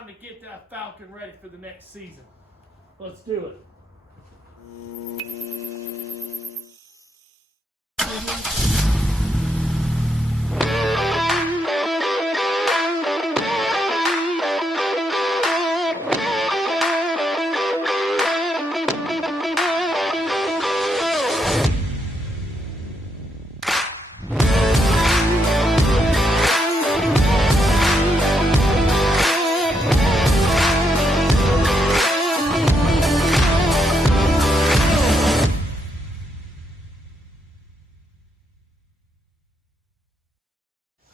time to get that Falcon ready for the next season. Let's do it.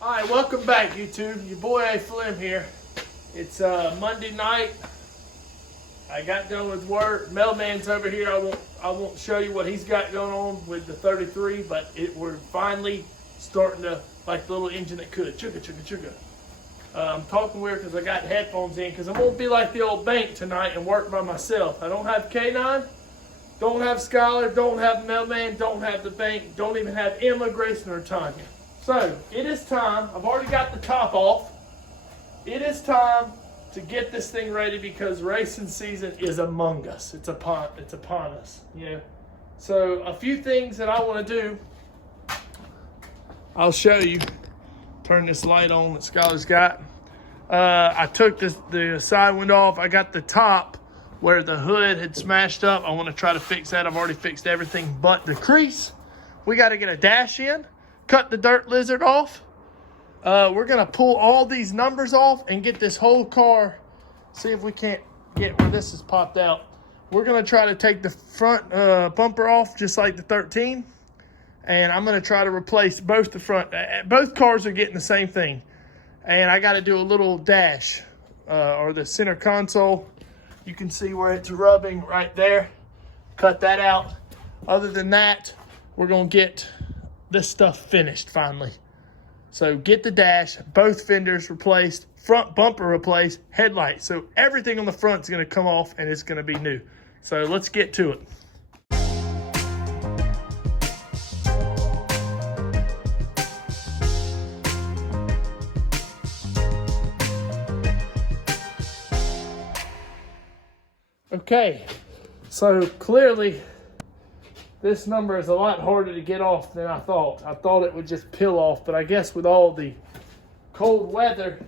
Alright, welcome back YouTube. Your boy Fleming here. It's Monday night. I got done with work. Mailman's over here. I won't show you what he's got going on with the 33, but we're finally starting to, like the little engine that could. Chugga, chugga, chugga. I'm talking weird because I got headphones in because I won't be like the old bank tonight and work by myself. I don't have K9, don't have Skylar, don't have Mailman, don't have the bank, don't even have Emma, Grayson, or Tanya. So, it is time. I've already got the top off. It is time to get this thing ready because racing season is among us. It's upon us. You know? So, a few things that I want to do. I'll show you. Turn this light on that Skylar's got. I took the side window off. I got the top where the hood had smashed up. I want to try to fix that. I've already fixed everything but the crease. We got to get a dash in. Cut the dirt lizard off. We're going to pull all these numbers off and get this whole car. See if we can't get where this is popped out. We're going to try to take the front bumper off just like the 13. And I'm going to try to replace both the front. Both cars are getting the same thing. And I got to do a little dash or the center console. You can see where it's rubbing right there. Cut that out. Other than that, we're going to get this stuff finished finally. So get the dash, both fenders replaced, front bumper replaced, headlights. So everything on the front is going to come off and it's going to be new. So let's get to it. Okay, so clearly this number is a lot harder to get off than I thought. I thought it would just peel off, but I guess with all the cold weather,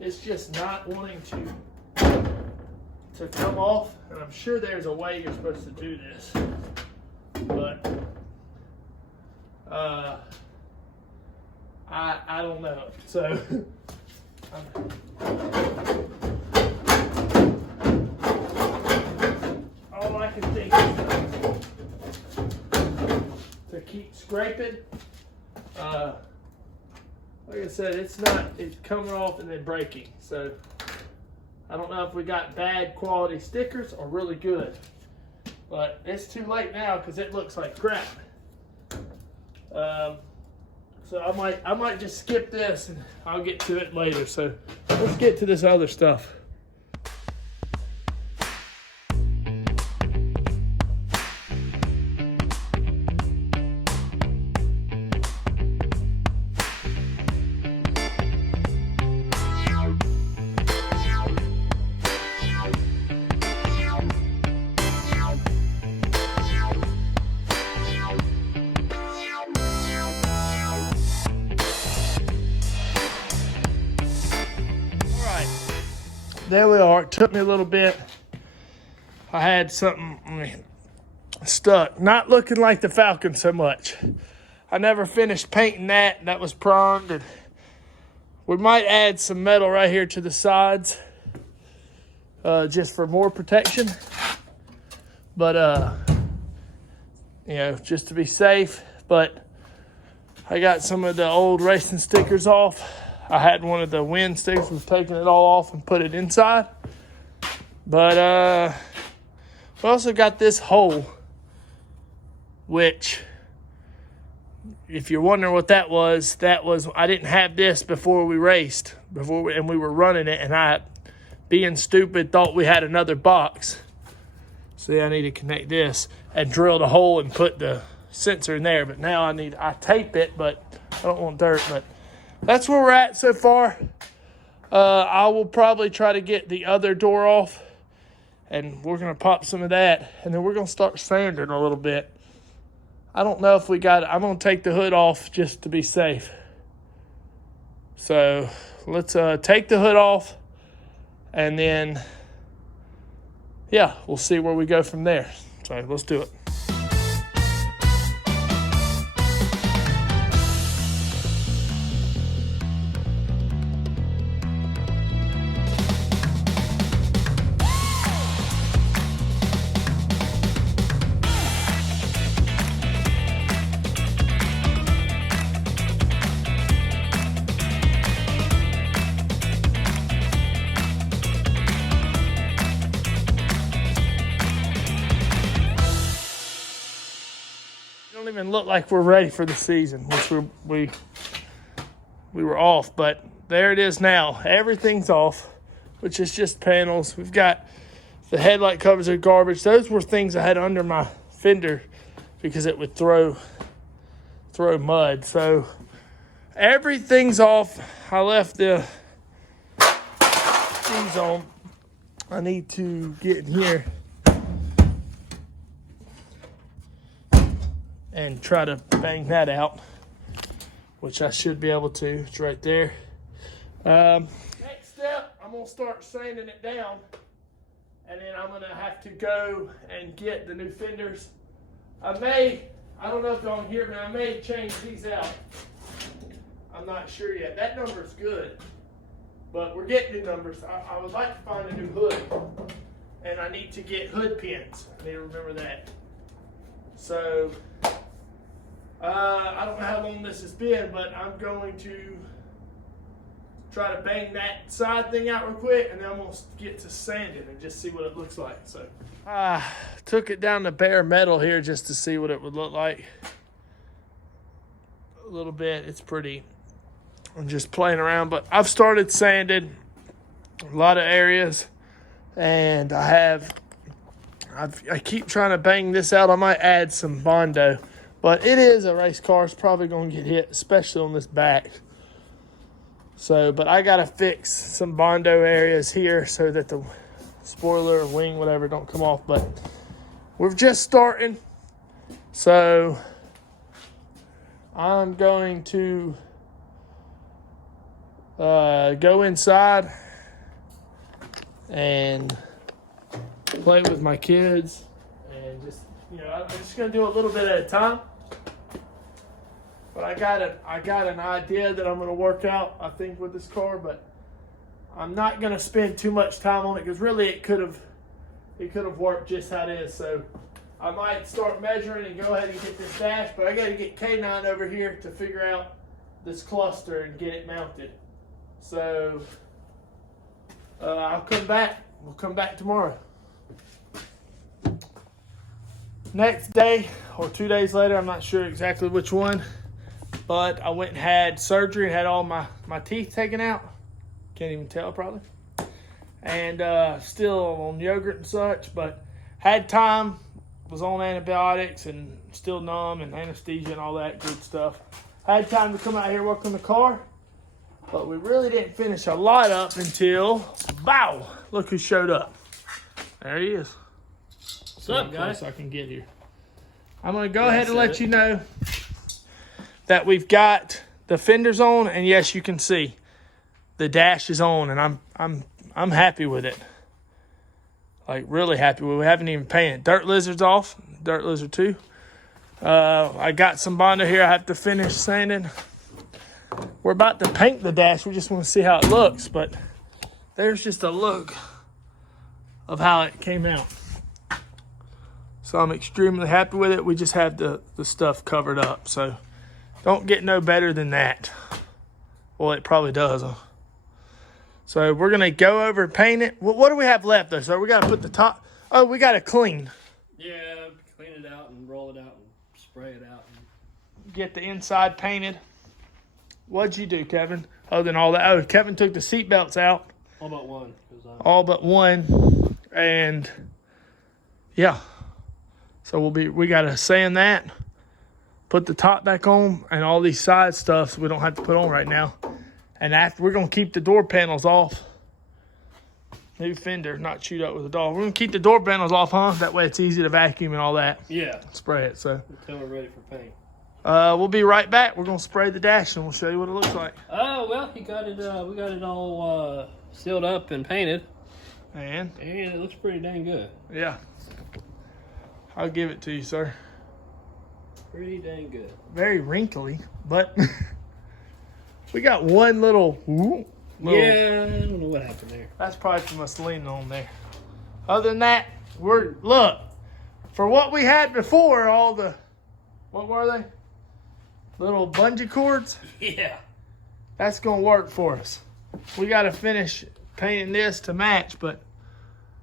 it's just not wanting to come off. And I'm sure there's a way you're supposed to do this, but I don't know. So all I can think is to keep scraping. Like I said, it's coming off and then breaking. So I don't know if we got bad quality stickers or really good, but it's too late now because it looks like crap. So I might just skip this and I'll get to it later. So let's get to this other stuff. There we are. It took me a little bit. I had something stuck. Not looking like the Falcon so much. I never finished painting that. That was primed. And we might add some metal right here to the sides. Just for more protection. But, you know, just to be safe. But I got some of the old racing stickers off. I had one of the wind stickers, was taking it all off and put it inside. But we also got this hole, which, if you're wondering what that was I didn't have this before we raced, and we were running it, and I, being stupid, thought we had another box. See, I need to connect this and drill the hole and put the sensor in there. But now I tape it, but I don't want dirt. But that's where we're at so far. I will probably try to get the other door off, and we're going to pop some of that, and then we're going to start sanding a little bit. I don't know if we got it. I'm going to take the hood off just to be safe. So let's take the hood off, and then, yeah, we'll see where we go from there. So let's do it. Even look like we're ready for the season, which we were off, but there it is now. Everything's off, which is just panels. We've got the headlight covers are garbage. Those were things I had under my fender because it would throw mud. So everything's off. I left the these on. I need to get in here and try to bang that out, which I should be able to. It's right there. Next step, I'm gonna start sanding it down, and then I'm gonna have to go and get the new fenders. I don't know if y'all can hear me, I may change these out. I'm not sure yet. That number's good, but we're getting new numbers. I would like to find a new hood, and I need to get hood pins. I need to remember that. So, I don't know how long this has been, but I'm going to try to bang that side thing out real quick, and then I'm going to get to sanding and just see what it looks like. So I took it down to bare metal here just to see what it would look like. A little bit. It's pretty. I'm just playing around, but I've started sanding a lot of areas, and I keep trying to bang this out. I might add some Bondo. But it is a race car. It's probably going to get hit, especially on this back. So, but I got to fix some Bondo areas here so that the spoiler or wing, whatever, don't come off. But we're just starting. So, I'm going to go inside and play with my kids. And just, I'm just going to do a little bit at a time. But I got an idea that I'm going to work out, I think, with this car, but I'm not going to spend too much time on it because really it could have worked just how it is. So I might start measuring and go ahead and get this dash, but I got to get K9 over here to figure out this cluster and get it mounted. So I'll come back. We'll come back tomorrow. Next day or 2 days later, I'm not sure exactly which one, but I went and had surgery and had all my teeth taken out. Can't even tell probably. And still on yogurt and such, but had time, was on antibiotics and still numb and anesthesia and all that good stuff. Had time to come out here work on the car, but we really didn't finish a lot up until, bow, look who showed up. There he is. What's up, guys? I can get here. I'm going to go ahead and let you know that we've got the fenders on, and yes, you can see the dash is on, and I'm happy with it. Like really happy with it. We haven't even painted. Dirt Lizard's off. Dirt Lizard 2. I got some Bondo here I have to finish sanding. We're about to paint the dash. We just want to see how it looks, but there's just a look of how it came out. So I'm extremely happy with it. We just have the stuff covered up. So don't get no better than that. Well, it probably does. Huh? So we're going to go over and paint it. What do we have left, though? So we got to put the top. Oh, we got to clean. Yeah, clean it out and roll it out and spray it out. Get the inside painted. What'd you do, Kevin? Other than all that. Oh, Kevin took the seat belts out. All but one. All but one. And, yeah. So we got to sand that, put the top back on, and all these side stuffs we don't have to put on right now. And after, we're going to keep the door panels off. New fender, not chewed up with a dog. We're going to keep the door panels off, huh? That way it's easy to vacuum and all that. Yeah. Spray it, so. Until we're ready for paint. We'll be right back. We're going to spray the dash and we'll show you what it looks like. Oh, well, he got it, we got it all sealed up and painted. And it looks pretty dang good. Yeah. I'll give it to you, sir. Pretty dang good. Very wrinkly, but we got one little yeah, I don't know what happened there. That's probably from us leaning on there. Other than that, look, for what we had before, all the, what were they? Little bungee cords? Yeah. That's going to work for us. We got to finish painting this to match, but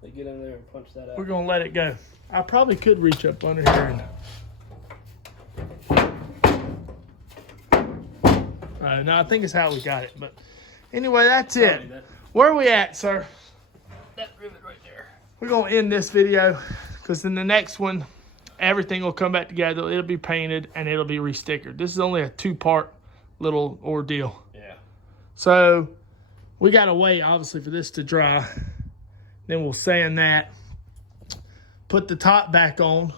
they get in there and punch that out. We're going to let it go. I probably could reach up under here and... no, I think it's how we got it, but... Anyway, that's it. Where are we at, sir? That rivet right there. We're going to end this video because in the next one, everything will come back together. It'll be painted and it'll be restickered. This is only a 2-part little ordeal. Yeah. So we got to wait, obviously, for this to dry. Then we'll sand that. Put the top back on.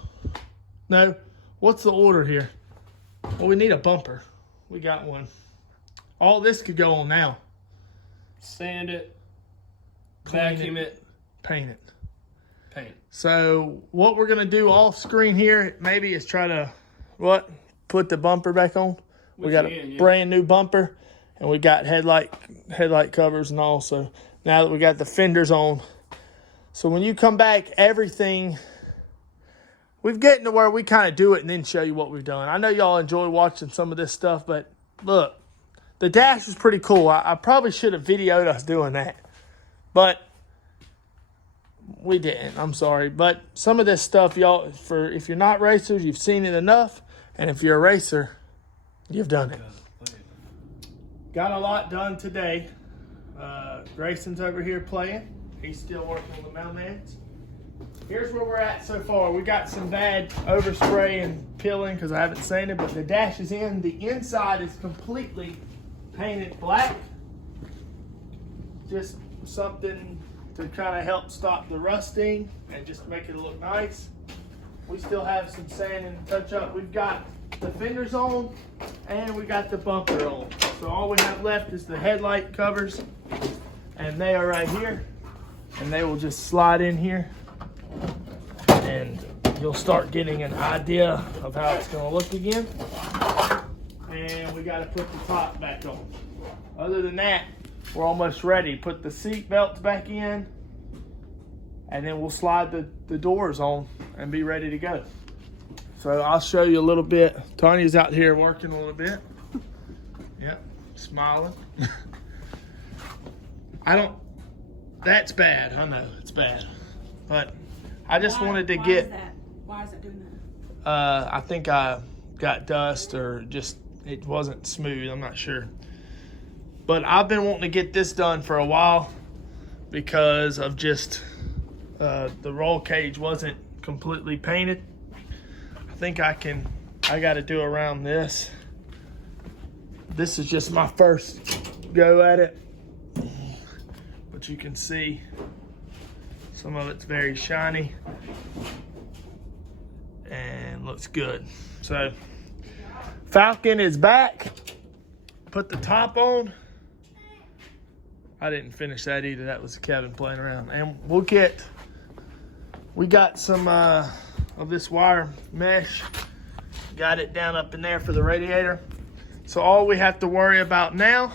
No, what's the order here? Well, we need a bumper. We got one. All this could go on now. Sand it, vacuum it, paint it. Paint. So what we're gonna do off screen here, maybe is try to put the bumper back on. We got a brand new bumper, and we got headlight covers and all. So now that we got the fenders on, so when you come back, everything we've gotten to where we kind of do it and then show you what we've done. I know y'all enjoy watching some of this stuff, but look. The dash was pretty cool. I probably should have videoed us doing that, but we didn't. I'm sorry. But some of this stuff, y'all, if you're not racers, you've seen it enough. And if you're a racer, you've done it. Got a lot done today. Grayson's over here playing. He's still working on the mailmans. Here's where we're at so far. We got some bad overspray and peeling because I haven't sanded, but the dash is in. The inside is completely painted black. Just something to kind of help stop the rusting and just make it look nice. We still have some sanding to touch up. We've got the fenders on and we got the bumper on. So all we have left is the headlight covers, and they are right here, and they will just slide in here and you'll start getting an idea of how it's going to look again. And we got to put the top back on. Other than that, we're almost ready. Put the seat belts back in, and then we'll slide the doors on and be ready to go. So I'll show you a little bit. Tanya's out here working a little bit. Yep, smiling. That's bad. I know it's bad, but I just wanted to get. Why is that doing that? I think I got dust or just it wasn't smooth. I'm not sure. But I've been wanting to get this done for a while because of just the roll cage wasn't completely painted. I think I got to do around this. This is just my first go at it. But you can see some of it's very shiny and looks good. So Falcon is back. Put the top on. I didn't finish that either. That was Kevin playing around. And we got some of this wire mesh. Got it down up in there for the radiator. So all we have to worry about now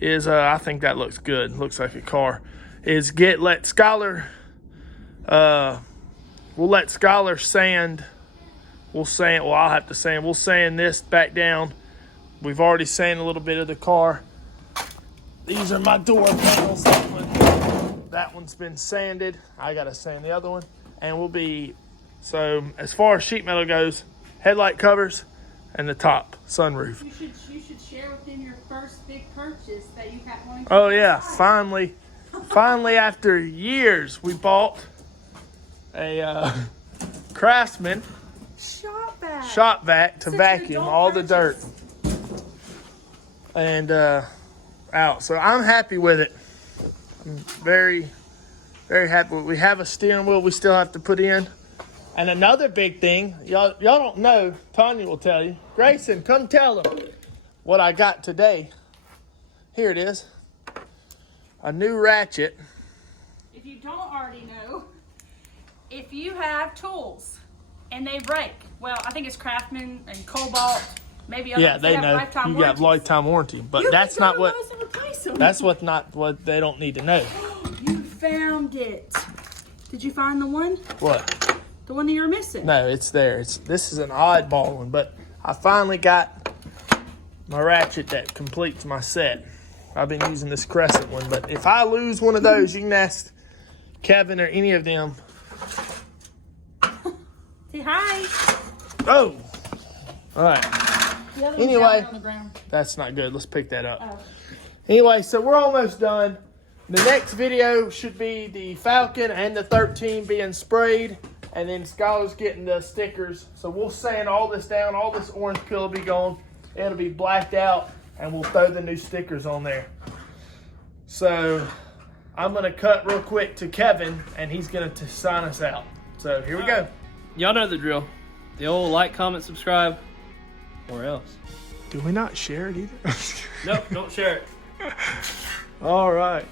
is, I think that looks good. Looks like a car. Is let Skylar, we'll let Skylar sand. I'll have to sand. We'll sand this back down. We've already sanded a little bit of the car. These are my door panels. That one's been sanded. I gotta sand the other one. And so as far as sheet metal goes, headlight covers and the top sunroof. You should share with them your first big purchase that you had wanting to Oh yeah, finally after years we bought a Craftsman shop vac to vacuum all the dirt. and out. So I'm happy with it. I'm very, very happy. We have a steering wheel we still have to put in. And another big thing, y'all don't know, Tanya will tell you. Grayson, come tell them what I got today. Here it is. A new ratchet. If you don't already know, if you have tools and they break, well, I think it's Craftsman and Cobalt, maybe others, Yeah, they have know. lifetime You got warranties. lifetime warranty. But You that's can not go what to Lowe's and replace them. that's not what they don't need to know. You found it. Did you find the one? What? The one that you were missing? No, it's there. This is an oddball one, but I finally got my ratchet that completes my set. I've been using this crescent one, but if I lose one of those, you can ask Kevin or any of them. Say hi. Oh! All right. The other Anyway. one's down on the ground. That's not good. Let's pick that up. Oh. Anyway, so we're almost done. The next video should be the Falcon and the 13 being sprayed, and then Skylar's getting the stickers. So we'll sand all this down. All this orange peel will be gone. It'll be blacked out, and we'll throw the new stickers on there. So I'm going to cut real quick to Kevin, and he's going to sign us out. So here we go. Y'all know the drill. The old like, comment, subscribe, or else. Do we not share it either? Nope, don't share it. All right.